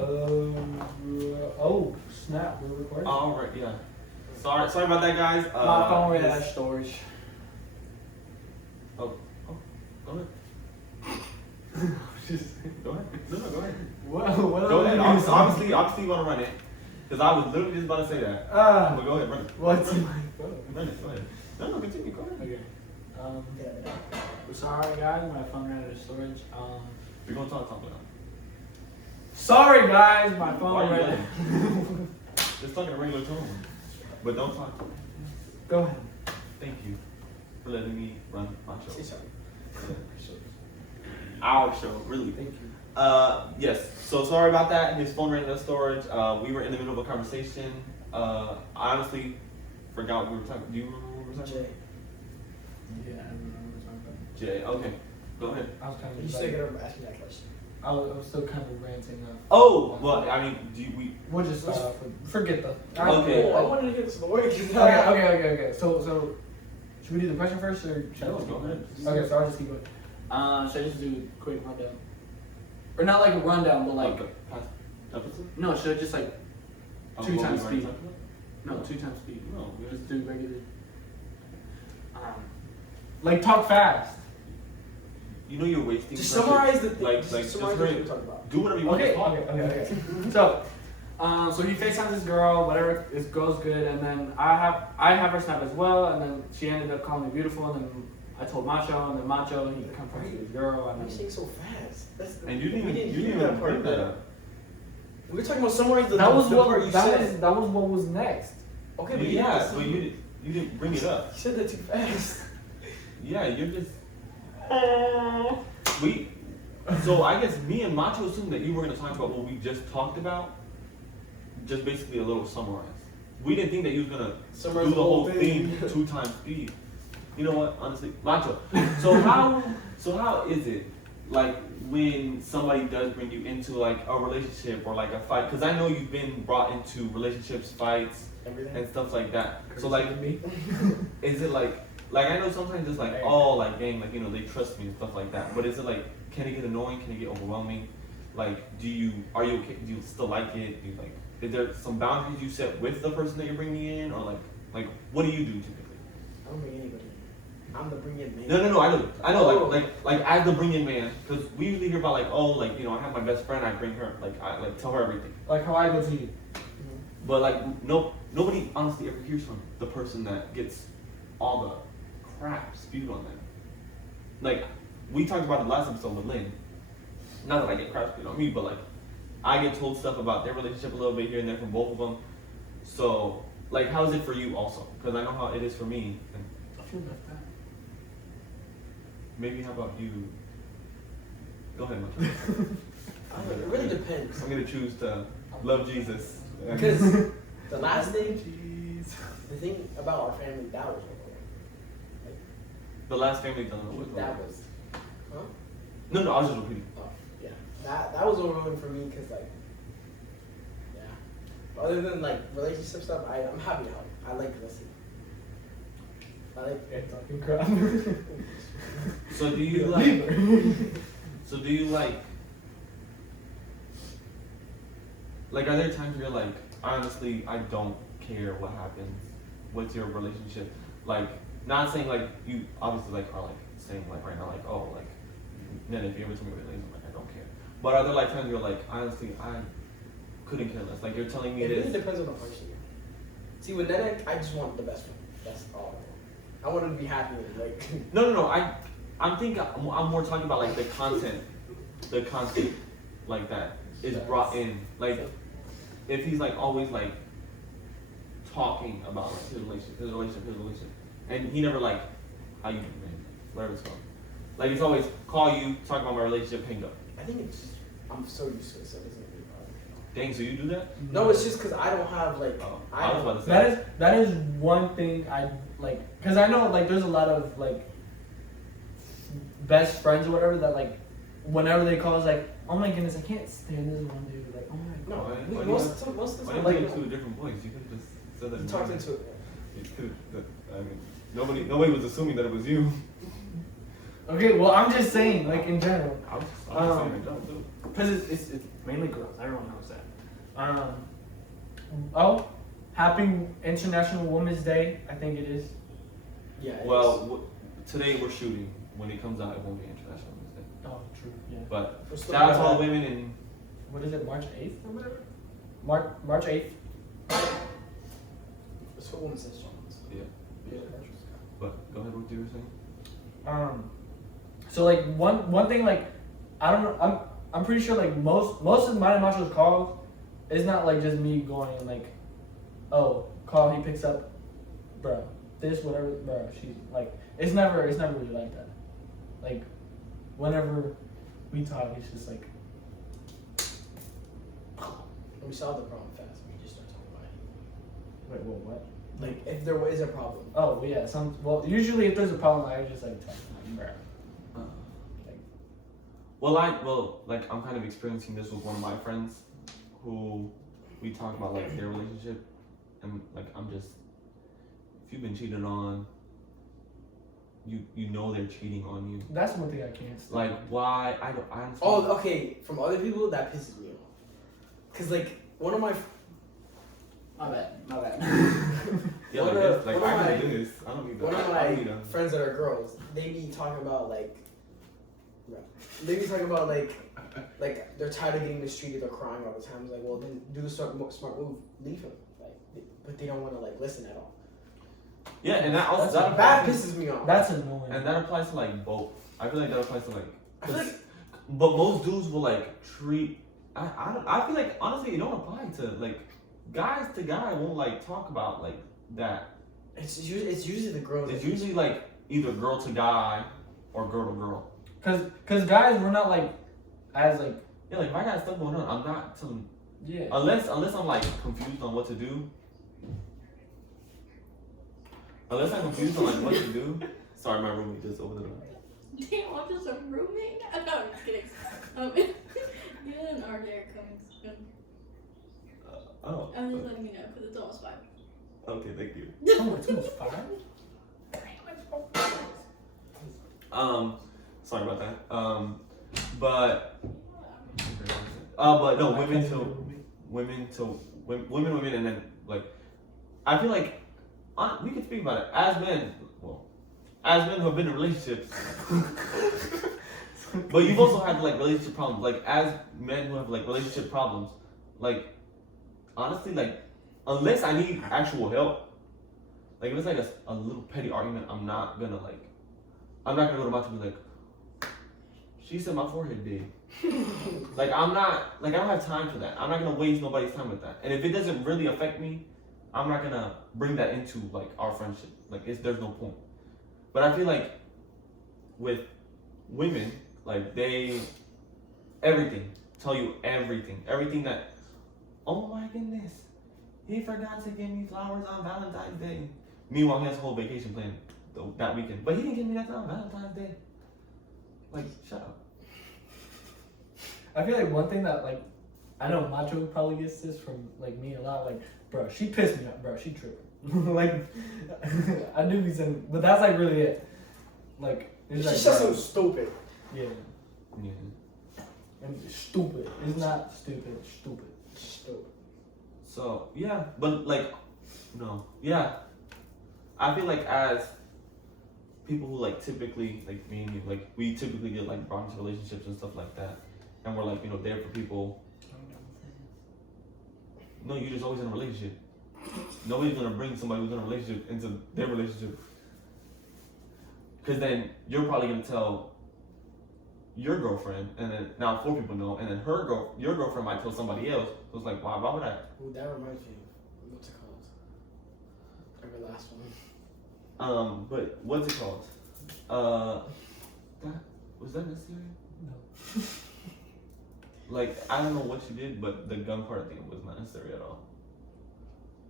Oh, snap, we're recording. All right, yeah. Sorry about that, guys. My phone ran out of storage. Go ahead. Go ahead. No, go ahead. What Go ahead. Obviously, you want to run it. Because I was literally just about to say that. But go ahead, run it. What's run my phone? Run it, go ahead. No, continue, go ahead. Okay. Sorry guys, my phone ran out of storage. We're going to talk about it. Sorry guys, my Why phone are you ran. yelling? Just talk in a regular tone. But don't talk. Go ahead. Thank you for letting me run my show. Say something. Our show, really. Thank you. Yes. So sorry about that. His phone ran out of storage. We were in the middle of a conversation. I honestly forgot what we were talking. Do you remember what we were talking about? Yeah, I remember what we're talking about. Jay. Okay. Go ahead. I was kind You of still gotta ask me that question. I was still kind of ranting up. Oh, well, I mean, We'll just forget the. Okay. Oh, I wanted to get this story. Okay. So should we do the question first or? No, go ahead. Okay, so I'll just keep going. Should I just do a quick rundown? Or not like a rundown, but like past episode? no, should I just like Of two what times we already speed? talked about? No, 2 times speed. No, we Just just do regular. Like talk fast. you know you're wasting. Just precious- summarize the like just just summarize hurry. what we're talking about. Do whatever you want. Okay. Just talk. Okay. So he FaceTimes this girl, whatever, it goes good, and then I have her snap as well, and then she ended up calling me beautiful, and then I told Macho, and then Macho, he confronted this girl, Why are and you then saying so fast? And you didn't we even hear bring that up. We were talking about summarize the that was the what part you that said. was what was next. Okay, but Yeah, but you didn't bring it up. You said that too fast. Yeah, you're just. So I guess me and Macho assumed that you were gonna talk about what we just talked about. Just basically a little summarize. We didn't think that you was gonna Summarize do the whole thing. thing 2 times speed. You know what? Honestly, Macho. So how is it like when somebody does bring you into like a relationship or like a fight? Because I know you've been brought into relationships, fights, Everything. and stuff like that. So like, me. is it like I know sometimes it's like, oh, like dang, like, you know, they trust me and stuff like that. But is it like, can it get annoying? Can it get overwhelming? Like, are you okay? Do you still like it? Do you like, is there some boundaries you set with the person that you're bringing in, or like what do you do typically? I don't bring anybody in. I'm the bring in man. No, I know, Oh. like as the bring in man, because we usually hear about like, oh, like, you know, I have my best friend, I bring her, like I like tell her everything. Like how I go to you. But like nobody honestly ever hears from the person that gets all the crap spewed on them. Like we talked about the last episode with Lynn. Not that I get crap spewed on me, but like I get told stuff about their relationship a little bit here and there from both of them. So like, how is it for you also? Because I know how it is for me. And I feel like that. maybe how about you? Go ahead, Mike. It really depends. I'm gonna choose to love Jesus. Because the last thing, Jeez. the thing about our family, that was okay. The last family done it with. That was, huh? No, I was just repeating. Oh, yeah. That was overwhelming for me because like, yeah. But other than like relationship stuff, I'm happy to help. I like listening. I like Talking crap. So do you like are there times where you're like, honestly, I don't care what happens with your relationship? Like, not saying like you obviously like are like saying like right now like, oh, like then if you ever tell me relationship, I'm like, I don't care. But are there like times where you're like, honestly, I couldn't care less? Like you're telling me it really this. depends on the person. See, with Nene, I just want the best friend. That's all I want. I want him to be happy and like. No. I'm thinking I'm more talking about like the content like that is brought in. Like if he's like always like talking about like his relationship, and he never like how you doing, man, whatever it's called. Like it's always call you, talk about my relationship, hang up. I think it's. I'm so used to it, so it doesn't really bother me. Dang, so you do that? No, it's just because I don't have like. Oh, I I was don't. about to say That is one thing I like, because I know like there's a lot of like best friends or whatever that like whenever they call it's like, oh my goodness, I can't stand this one dude, like, oh my god. No, Why most do of the Why time, do you like, put it to a different voice? You could have just said that. he talked into it. You could've- I mean, nobody was assuming that it was you. Okay, well I'm just saying like in general, I'm just saying, I don't do. because it's mainly girls. Everyone knows that. Oh, happy International Women's Day. I think it is. Yeah. it Well, is. today we're shooting. When it comes out, it won't be International Women's Day. Oh, true. Yeah. But We're still shout out to gonna all the have- women and What is it? March 8th or whatever. March 8th. It's for women's instruments. yeah. Yeah. But go ahead with what you were saying. So like one thing like I don't know I'm pretty sure like most of mine and Macho's calls is not like just me going and like, oh, call, he picks up, bro, this whatever, bro, she's like it's never really like that. Like whenever we talk, it's just like We solve the problem fast. We just start talking about it. wait, what? Like if there is a problem. Oh well, yeah, usually if there's a problem I just like talk to bro. Well, I'm kind of experiencing this with one of my friends, who we talk about like their relationship, and like I'm just, if you've been cheated on, you know they're cheating on you. That's one thing I can't stand. Like why? I understand. Oh, okay. From other people, that pisses me off. Cause like one of my. My bad. Yeah, one like of- this, like one of I my- can do this. I don't need that. One of I don't need my them. friends that are girls, they be talking about like. They be talking about like they're tired of getting mistreated or crying all the time. It's like, well, then do the smart move, leave him. Like, but they don't want to like listen at all. Yeah, and that also That pisses me off. That's annoying. and that applies to like both. I feel like that applies to like. I feel like But most dudes will like treat. I feel like honestly it don't apply to like guys to guy won't like talk about like that. it's usually the girls. It's usually like either girl to guy or girl to girl. Cause guys, we're not like as like Yeah, like if I got stuff going on, I'm not telling. yeah. Unless I'm like confused on what to do. Unless I'm confused on like what to do. Sorry, my roommate just opened the door. Damn, I'm just a roommate? No, I'm just kidding. You and RJ are coming soon. Oh. I'm just letting you know because it's almost 5. Okay, thank you. Oh, it's almost 5? Sorry about that. But no, women, and then like, I feel like we can speak about it as men. Well, as men who have been in relationships, but you've also had like relationship problems. Like as men who have like relationship problems, like honestly, like unless I need actual help, like if it's like a little petty argument, I'm not gonna go to my and be like, she said my forehead big. Like I don't have time for that. I'm not gonna waste nobody's time with that. And if it doesn't really affect me, I'm not gonna bring that into like our friendship. Like there's no point. But I feel like with women, like they tell you everything that, oh my goodness, he forgot to give me flowers on Valentine's Day. Meanwhile, he has a whole vacation planned that weekend, but he didn't give me that on Valentine's Day. Like, shut up. I feel like one thing that like I know Macho probably gets this from like me a lot. Like, bro, she pissed me off, bro. She tripping. Like, I knew he said, but that's like really it. Like, it's She's like, just bro, so stupid. yeah, Yeah. and stupid. It's not stupid. Stupid. Stupid. So yeah, but like, no, yeah. I feel like as people who like typically like me and you, like we typically get like brought into relationships and stuff like that, and we're like there for people. No, you're just always in a relationship. Nobody's gonna bring somebody who's in a relationship into their relationship, because then you're probably gonna tell your girlfriend, and then now 4 people know, and then your girlfriend might tell somebody else. So it's like, why would I? Ooh, that reminds me of what's it called? Our last one. But what's it called? Was that necessary? No. Like, I don't know what you did, but the gun part thing was not necessary at all.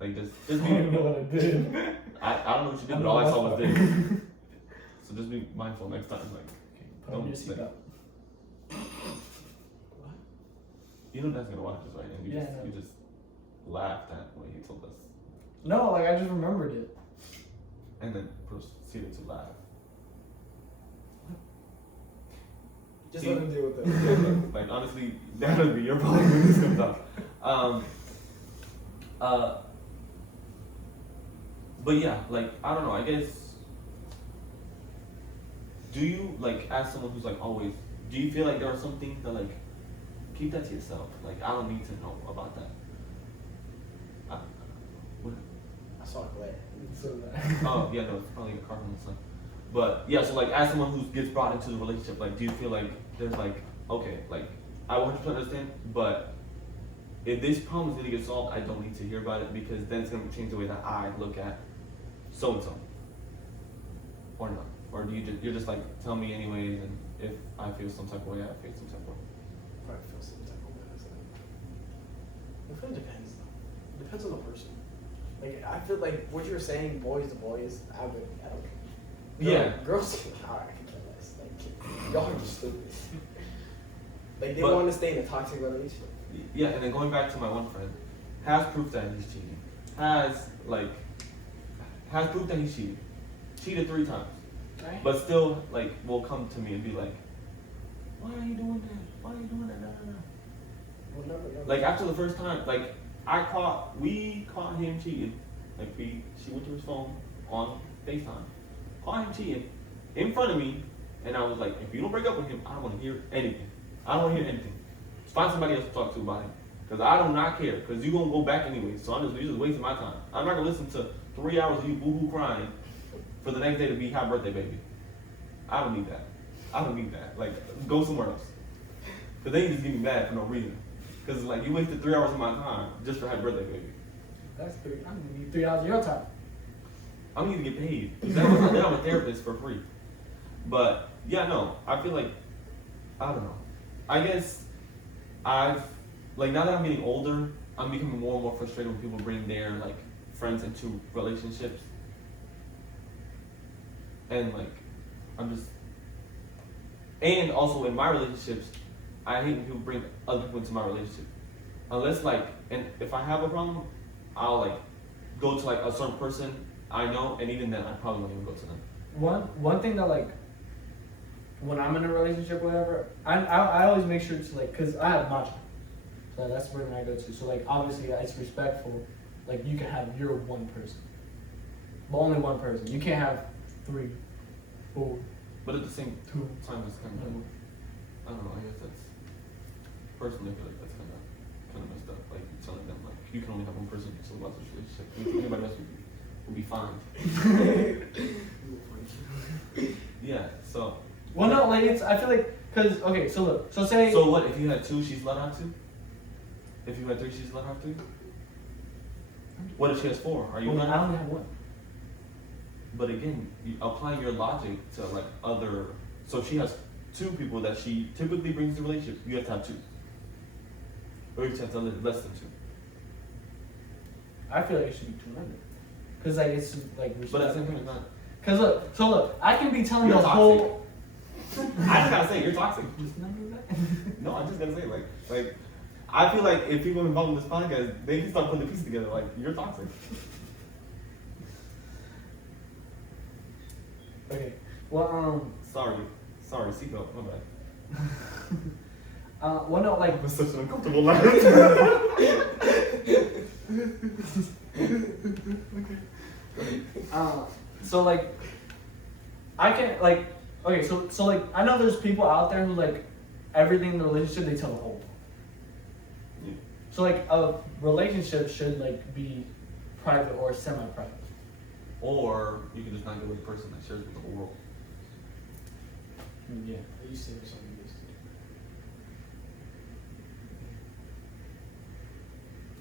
Like, just I don't even know what I did. I don't know what you did, but all I saw was this. So just be mindful next time. Like, Put on your don't like, seatbelt. you know Dad's gonna watch this, right? And Yeah, I know. you just laughed at what he told us, No, like I just remembered it. and then proceeded to laugh. Just See? let him deal with it. Like honestly, that would be your problem when this comes out. But yeah, like I don't know. I guess. Do you like as someone who's like always? Do you feel like there are some things that like keep that to yourself? Like I don't need to know about that. What? I saw a glare. So Oh yeah, no, it's probably a car from the sun. But yeah, so like as someone who gets brought into the relationship, like do you feel like there's like okay, like I 100% understand, but if this problem is gonna get solved, I don't need to hear about it because then it's gonna change the way that I look at so and so, or not, or do you're just like tell me anyways, and if I feel some type of way, I feel some type of way. Probably feel some type of way. It really depends though. It depends on the person. Like I feel like what you were saying, boys to boys, I don't care. Yeah. Girls, alright, I can care less. Like y'all are just stupid. Like they But- want to stay in a toxic relationship. Yeah, and then going back to my one friend, has proof that he's cheating. Has proof that he's cheating. Cheated 3 times. Right. But still, like, will come to me and be like, why are you doing that? Why are you doing that? No. Well, never. Like, after the first time, like, we caught him cheating. Like, she went to his phone on FaceTime, caught him cheating in front of me, and I was like, if you don't break up with him, I don't want to hear anything. I don't want to hear anything. Just find somebody else to talk to about him. Because I do not care, because you're going to go back anyway, so you're just wasting my time. I'm not going to listen to 3 hours of you boo-hoo crying for the next day to be happy birthday, baby. I don't need that. I don't need that. Like, go somewhere else. Because they just get me mad for no reason. Because, like, you wasted 3 hours of my time just for happy birthday, baby. That's 3. I'm gonna need 3 hours of your time. I need to get paid. Then I'm a therapist for free. But, yeah, no. I feel like, I don't know. I guess like, now that I'm getting older, I'm becoming more and more frustrated when people bring their, like, friends into relationships. And, like, and also in my relationships, I hate when people bring other people into my relationship. Unless, like, and if I have a problem, I'll, like, go to, like, a certain person I know, and even then, I probably won't even go to them. One thing that like when I'm in a relationship or whatever, I always make sure to like, cause I have matcha, so that's the person I go to. So like obviously it's respectful. Like you can have your one person, but only one person. You can't have 3, 4, But at the same 2. time, it's kind of, I don't know, I guess that's, personally, I feel like that's kind of messed up. Like, telling them, like, you can only have one person to about this relationship. Anybody else will be fine. Yeah, so. Well, no, like it's. I feel like because okay, so look, so say. So what, if you had 2, she's allowed to have 2? If you had 3, she's allowed to have 3? What if she has 4? Are you well, allowed? I only have 1. But again, you apply your logic to like other. So if she has 2 people that she typically brings to the relationship, you have to have 2. Or you have to have less than 2. I feel like it should be 200. Cause like it's like. But at the same time, it's not. Cause look, so look, I can be telling You're the toxic. whole. I just gotta say, you're toxic. Just none of that. No, I'm just gonna say, like, I feel like if people involved in this podcast, they can start putting the pieces together. Like, you're toxic. Okay. Well, Sorry, seatbelt. My bad. well, no, like. It was such an uncomfortable laugh. So like, I can like, okay, so like, I know there's people out there who like, everything in the relationship they tell the whole. Yeah. So like, a relationship should like be private or semi-private. Or you can just not get with a person that shares with the whole world. Yeah. I used to do something you used to do.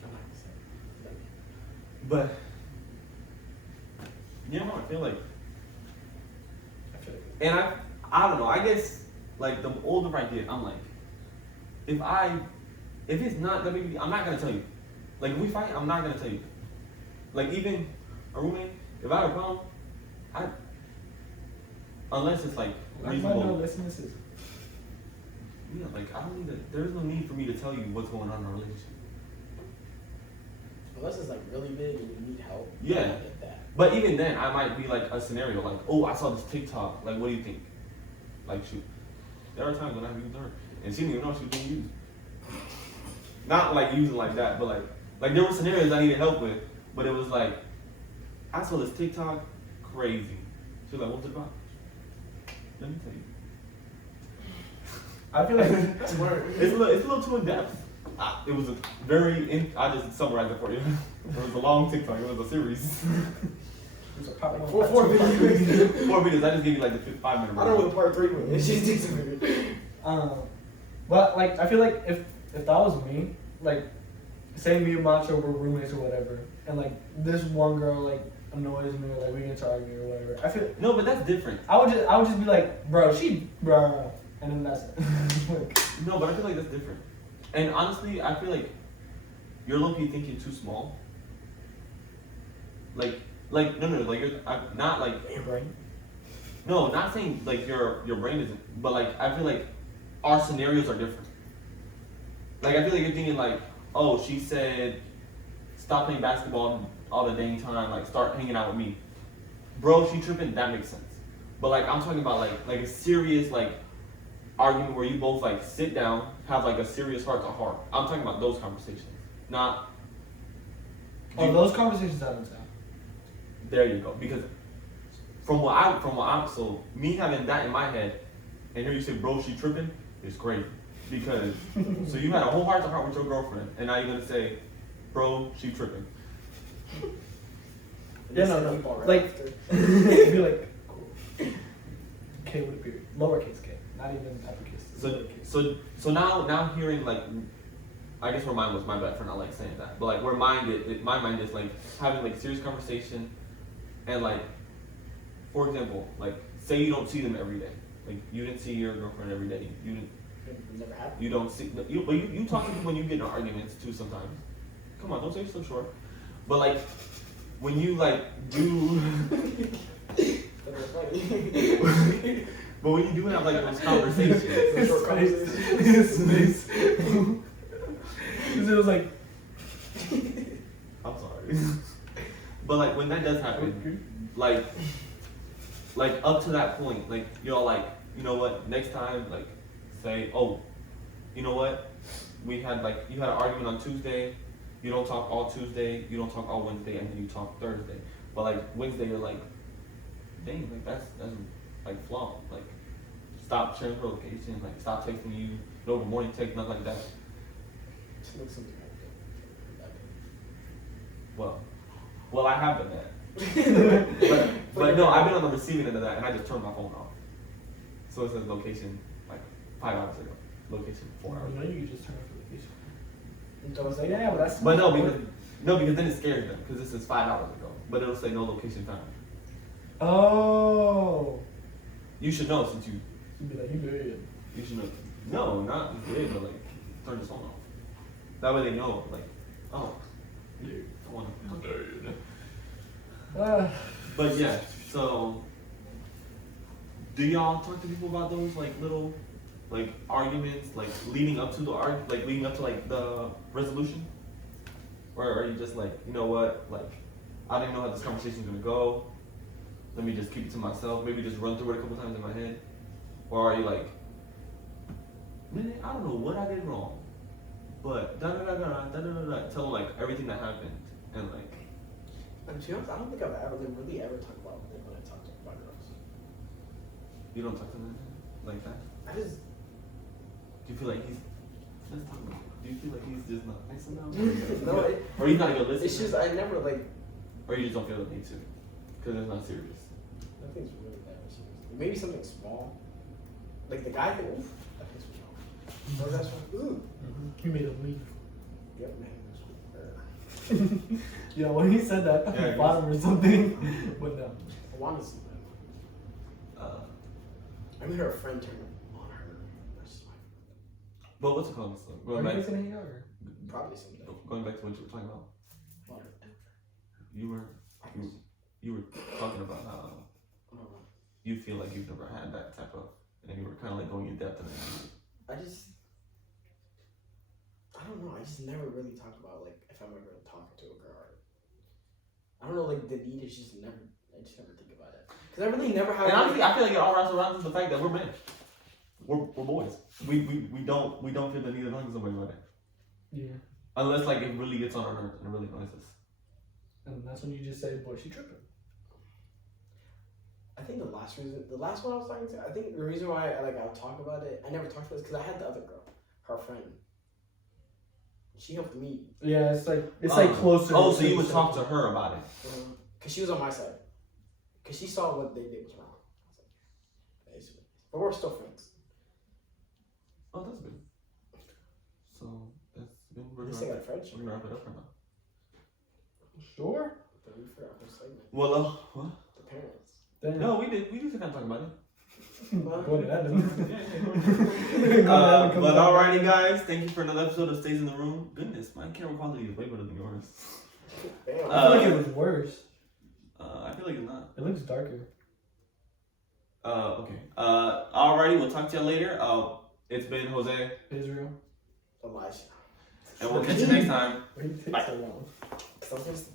I'm not gonna say it. Like, But you know how I feel like, I feel like and I don't know. I guess like the older I get, I'm like, if it's not that big, I'm not gonna tell you. Like if we fight, I'm not gonna tell you. Like even a roommate, if I have a problem, unless it's like reasonable. listeners. Yeah, like I don't need to. There's no need for me to tell you what's going on in our relationship. unless it's like really big and you need help. Yeah. I get that. But even then, I might be like a scenario like, oh, I saw this TikTok. Like, what do you think? Like, shoot. there are times when I've used her, and she didn't even know she was being used. Not like using like that, but like there were scenarios I needed help with, but it was like, I saw this TikTok, crazy. She was like, what's it about? Let me tell you. I feel like That's word. It's a little too in depth. It was a I just summarized it for you. It was a long TikTok. It was a series. Like 4 videos. 4 videos. I just gave you like the 5-minute. I don't know what part 3 was. It's just takes a minute. but like I feel like if that was me, like say me and Macho were roommates or whatever, and like this one girl like annoys me or like we get into arguing or whatever, I feel No, but that's different. I would just be like, bro, and then that's it. Like, No, but I feel like that's different. And honestly, I feel like you're low-key thinking too small. Like no, like not like your brain. no, not saying like your brain isn't, but like I feel like our scenarios are different. Like I feel like you're thinking like, oh, she said, stop playing basketball all the dang time, like start hanging out with me. Bro, she tripping, that makes sense. But like I'm talking about like a serious like argument where you both like sit down, have like a serious heart to heart. I'm talking about those conversations, not. Oh, those conversations haven't happened. There you go. Because from what I so me having that in my head, and here you say, bro, she tripping, is crazy. Because so you had a whole heart to heart with your girlfriend, and now you're gonna say, bro, she tripping. Yeah, no. Like, it'd be like, cool. K with a period. Lowercase k. Not even uppercase. So now hearing like, I guess where mine was, my bad for not like saying that, but like where my mind is like having like serious conversation, and like, for example, like say you don't see them every day, like you didn't see your girlfriend every day, Never happened. you don't see but you talk to them when you get in arguments too sometimes. Come on, don't say you're so short. But like when you like do. That's funny. But when you do have like those conversations, It's a short conversation. Space. It was like, I'm sorry. But like when that does happen, like up to that point, like you're all like, you know what, next time, like say, oh, you know what, you had an argument on Tuesday, you don't talk all Tuesday, you don't talk all Wednesday, and then you talk Thursday. But like Wednesday you're like, dang, like that's like flawed. Like stop sharing her location, like stop texting you, no morning text, nothing like that. Just look something like Well, I have done that. but no, I've been on the receiving end of that, and I just turned my phone off. So it says location like 5 hours ago, location 4 hours no, ago. you could just turn off the location. that. So it's like, Yeah, but that's. But because then it scares them because this is 5 hours ago, but it'll say no location found. Oh. You should know since you You'd be like, you did. should know. No, not just did, but like turn the phone off. That way they know, like, oh, dude, I want to. But yeah, so do y'all talk to people about those like little like arguments, like leading up to the resolution? Or are you just like, you know what, like I don't even know how this conversation's gonna go. Let me just keep it to myself, maybe just run through it a couple times in my head? Or are you like, man, I don't know what I did wrong, but tell them like everything that happened and like. And to be honest, I don't think I've really ever talked about it when I talk to my girls. You don't talk to them like that? I just. Do you feel like he's. Let's talk about it. Do you feel like he's just not nice enough? No, Or he's not a good listener? It's just I never like. Or you just don't feel the need to? Because it's not serious. I think it's really bad. Maybe something small. Like the guy thing. Oof, that pissed me off. Oh, that's one. Ooh. You made him leave. Yep, man. Yeah, when he said that, Yeah, I bottom or something. But no. I want to see that. I made her a friend turn on her. That's just my But what's it called? So Are you guys gonna hang out or? probably someday. going back to what you were talking about, Whatever. you were talking about how you feel like you've never had that type of, and you were kind of like going in depth in it. I don't know. I just never really talk about like if I'm ever talking to a girl. I don't know. Like the need is just never. I just never think about it because I really never have. And honestly, I feel like it all wraps around to the fact that we're men. we're boys. We don't feel the need of telling somebody about it. Yeah. Unless like it really gets on our nerves and it really annoys us. And that's when you just say, boy, she tripping. I think the last one I was talking to, I think the reason why I'll talk about it, I never talked about it because I had the other girl, her friend. She helped me. Yeah, it's like closer. Oh, so you would talk to her about it? Because she was on my side. Because she saw what they did was wrong. I was like, but we're still friends. Oh, that's good. So that's been. At least I got a friendship. We're gonna wrap it up for now. Sure. But we forgot her segment. Well, what? The parents. Then, No, we did. We just kind of talk about it. Go to Adam. But alrighty, guys. Thank you for another episode of Stays in the Room. Goodness, my camera quality is way better than yours. Damn. I feel like it was worse. I feel like it's not. It looks darker. Okay. Alrighty, we'll talk to you later. It's been Jose, Israel. Elijah. and we'll catch you next time. Why do you take Bye. so long? Sometimes